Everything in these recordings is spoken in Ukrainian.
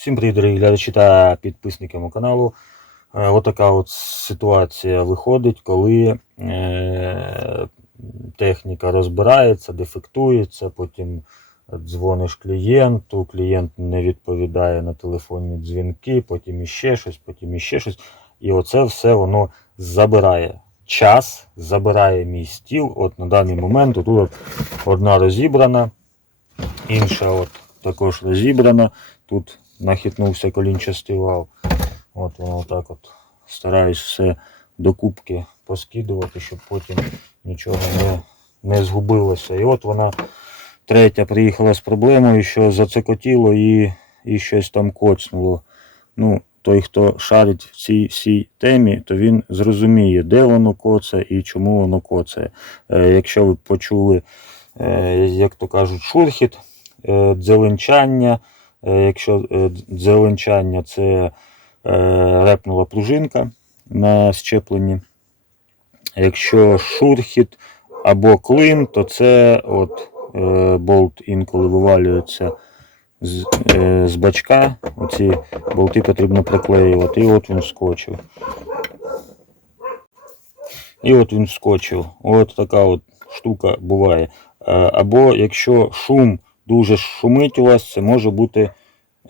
Всім привіт, дорогі глядачі та підписники мого каналу. Е, Отака от ситуація виходить, коли е, техніка розбирається, дефектується, потім дзвониш клієнту, клієнт не відповідає на телефонні дзвінки, потім іще щось, потім іще щось. І оце все воно забирає час, забирає мій стіл. От на даний момент тут от одна розібрана, інша от також розібрана. Тут нахитнувся колінчастий вал. От воно так от стараюсь все докупки поскидувати, щоб потім нічого не, не згубилося. І от вона третя приїхала з проблемою, що зацокотіло і, і щось там коцнуло. Ну, той, хто шарить в цій всій темі, то він зрозуміє, де воно коце і чому воно коцає. Е, якщо ви почули, е, як то кажуть, шурхіт, е, дзеленчання, якщо е, дзеленчання це е, репнула пружинка на щепленні. Якщо шурхіт або клин, то це от е, болт інколи вивалюється з, е, з бачка. Оці болти потрібно приклеювати. І от він вскочив. І от він вскочив. От така от штука буває. Е, Або якщо шум дуже шумить у вас, це може бути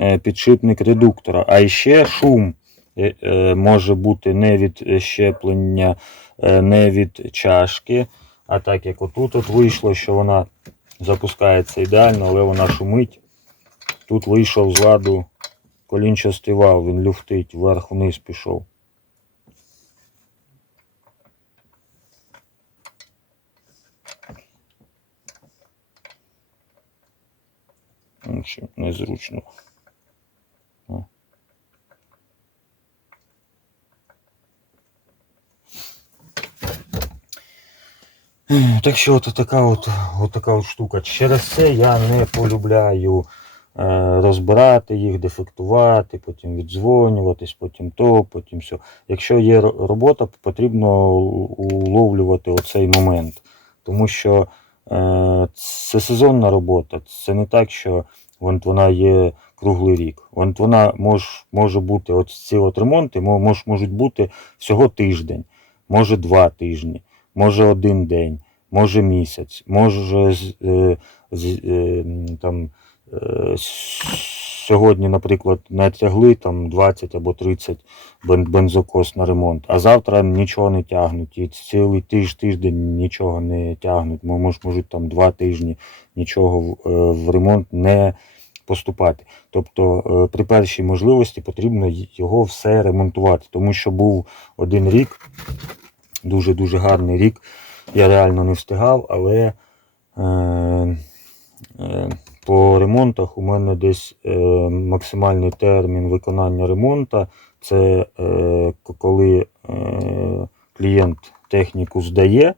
е, підшипник редуктора. А ще шум е, е, може бути не від щеплення, не від чашки. А так як отут от вийшло, що вона запускається ідеально, але вона шумить. Тут вийшов з ладу колінчастий вал, він люфтить, вверх-вниз пішов. Ще Незручно. Так що от така от, от така от штука. Через це я не полюбляю е, розбирати їх, дефектувати, потім віддзвонюватись, потім то, потім все. Якщо є робота, потрібно уловлювати оцей момент. Тому що е, це сезонна робота. Це не так, що вона є круглий рік. Вон, вона мож, може бути, от ці от ремонти мож, можуть бути всього тиждень, може два тижні, може один день, може місяць, може з, з, з, е, там, е, сьогодні, наприклад, натягли там 20 або 30 бензокос на ремонт, а завтра нічого не тягнуть. І цілий тиж, тиждень нічого не тягнуть. Мож, можуть там два тижні нічого в, е, ремонт не поступати. Тобто е, при першій можливості потрібно його все ремонтувати, тому що був один рік, дуже-дуже гарний рік. Я реально не встигав, але е, е, по ремонтах у мене десь е, максимальний термін виконання ремонту це е, коли е, клієнт техніку здає,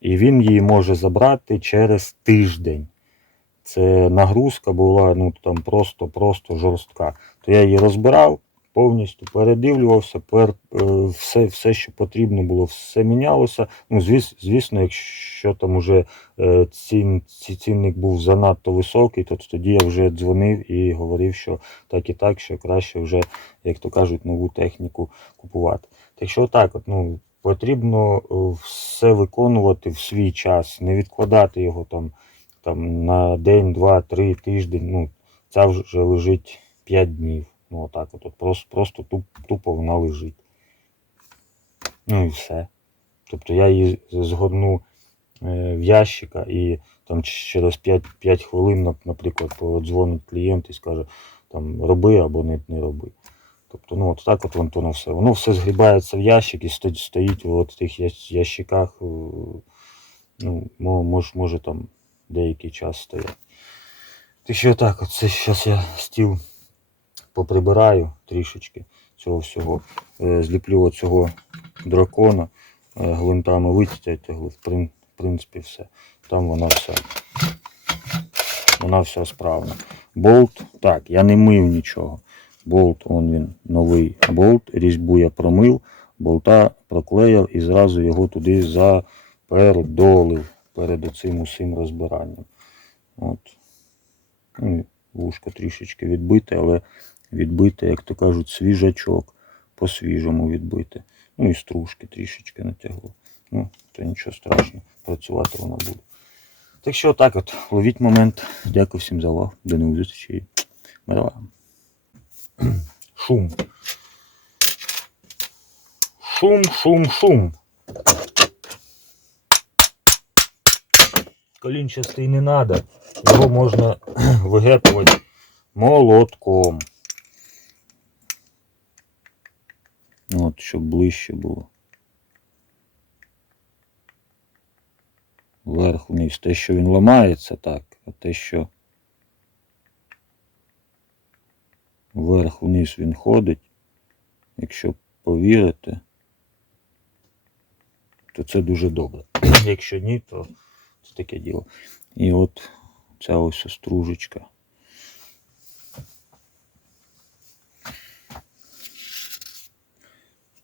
і він її може забрати через тиждень. Це нагрузка була ну там просто-просто жорстка. То я її розбирав повністю, передивлювався, пер, е, все, все, що потрібно було, все мінялося. Ну, звіс, звісно, якщо там уже е, цін, цінник був занадто високий, то тоді я вже дзвонив і говорив, що так і так, що краще вже, як то кажуть, нову техніку купувати. Так що так, от, ну, потрібно е, все виконувати в свій час, не відкладати його там там на день, два, три, тиждень, ну, ця вже лежить 5 днів. Ну, отак от, от просто, просто туп, тупо вона лежить. Ну і все. Тобто я її згорну е, в ящика і там через 5, 5 хвилин, наприклад, подзвонить клієнт і скаже, там, роби або не, не роби. Тобто, ну, от так от воно, все. Воно все згрібається в ящик і стоїть, стоїть от в тих ящиках, е, ну, мо- мож, може там деякий час стояти. Так що так, от це зараз я стіл поприбираю трішечки цього всього. Е, Зліплю оцього дракона, е, гвинтами витягли, в принципі, все. Там вона вся. Вона вся справна. Болт, так, я не мив нічого. Болт, он він новий болт, різьбу я промив, болта проклеїв і зразу його туди запердолив перед оцим усім розбиранням. От. Ну, вушко трішечки відбите, але відбите, як то кажуть, свіжачок. По-свіжому відбите. Ну і стружки трішечки натягло. Ну, то нічого страшного, працювати воно буде. Так що так от, ловіть момент. Дякую всім за увагу. До нових зустрічей. Шум. Шум, шум, шум. Колінчастий не треба. Його можна вигепувати молотком. От, щоб ближче було. Вверх вниз. Те, що він ламається, так, а те, що вверх вниз він ходить, якщо повірите, то це дуже добре. Якщо ні, то це таке діло. І от ця ось стружечка.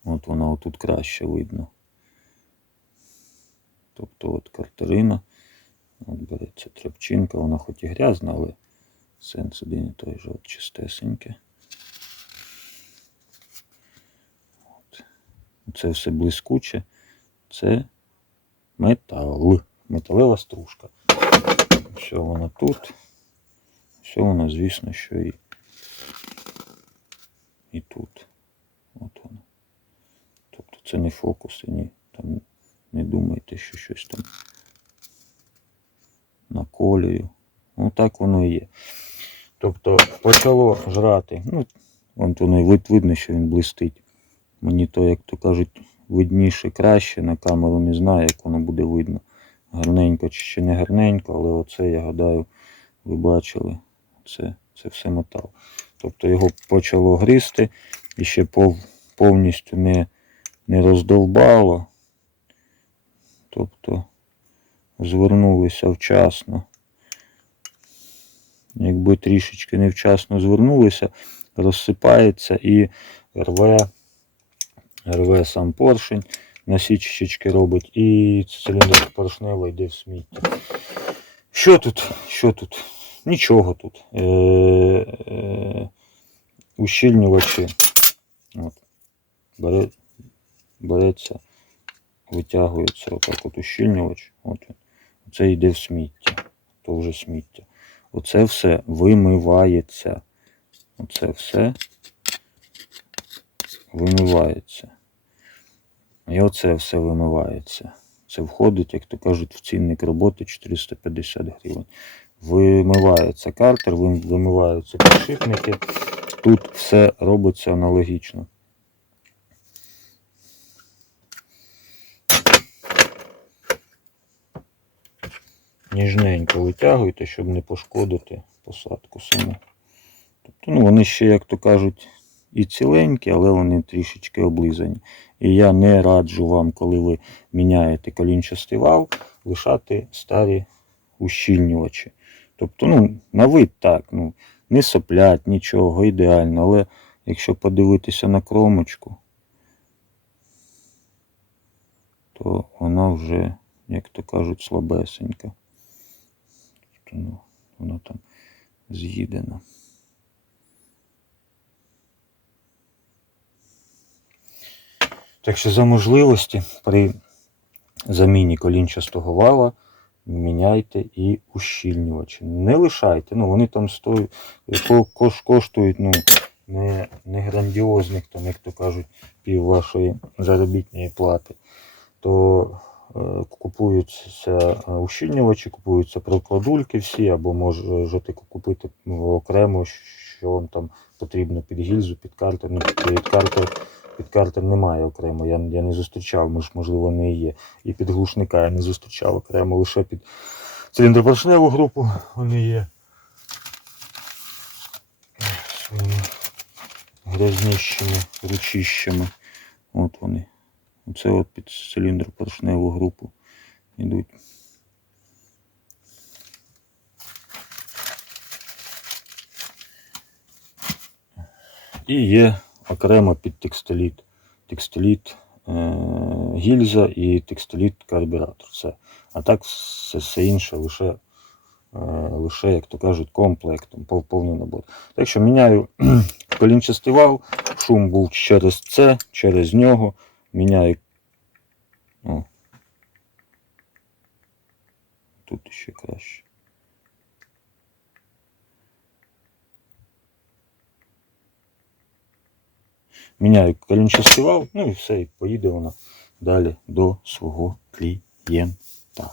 От вона отут краще видно. Тобто от картерина, от береться тряпчинка, вона хоч і грязна, але сенс один і той же от чистесеньке. От. Це все блискуче. Це метал. Металева стружка. Все воно тут. Все воно, звісно, що і, і тут. Це не фокуси, ні. Там не думайте, що щось там наколюю. Ну так воно і є. Тобто почало жрати. Ну, вон воно видно, що він блистить. Мені то, як то кажуть, видніше краще на камеру не знаю, як воно буде видно. Гарненько чи ще не гарненько, але оце, я гадаю, ви бачили, це, це все метал. Тобто його почало гризти і ще пов, повністю не, не роздовбало. Тобто звернулися вчасно. Якби трішечки невчасно звернулися, розсипається і рве, рве сам поршень, насічечки робить, і циліндр поршневий йде в сміття. Що тут? Що тут? Нічого тут. Е, е, ущільнювачі. От. Бере, береться, витягується отак от ущільнювач. От він. Це йде в сміття. То вже сміття. Оце все вимивається. Оце все вимивається. І оце все вимивається. Це входить, як то кажуть, в цінник роботи 450 гривень. Вимивається картер, вим- вимиваються підшипники. Тут все робиться аналогічно. Ніжненько витягуйте, щоб не пошкодити посадку саму. Тобто, ну, вони ще, як то кажуть, і ціленькі, але вони трішечки облизані. І я не раджу вам, коли ви міняєте колінчастий вал, лишати старі ущільнювачі. Тобто, ну, на вид так, ну, не соплять, нічого, ідеально. Але якщо подивитися на кромочку, то вона вже, як то кажуть, слабесенька. Тобто, ну, вона там з'їдена. Так що за можливості при заміні колінчастого вала міняйте і ущільнювачі. Не лишайте, ну вони там стоять, коштують ну, не, не грандіозних, там, як то кажуть, пів вашої заробітної плати. То купуються е, ущільнювачі, купуються прокладульки всі, або можете купити ну, окремо, що вам там потрібно під гільзу, під картер. Ну, під картер, під картер немає окремо. Я, я не зустрічав, можливо, не є. І під глушника я не зустрічав окремо, лише під циліндропоршневу групу вони є. Своїми грязніщими ручищами. От вони. Оце от під циліндропоршневу групу йдуть. І є окремо під текстоліт. Текстоліт е- гільза і текстоліт карбюратор. Все. А так все, все інше лише лише, як то кажуть, комплектом, пов- повний набор. Так що міняю колінчастий вал, шум був через це, через нього. Міняю. О. Тут ще краще. Міняю колінчастий вал, ну і все, і поїде вона далі до свого клієнта.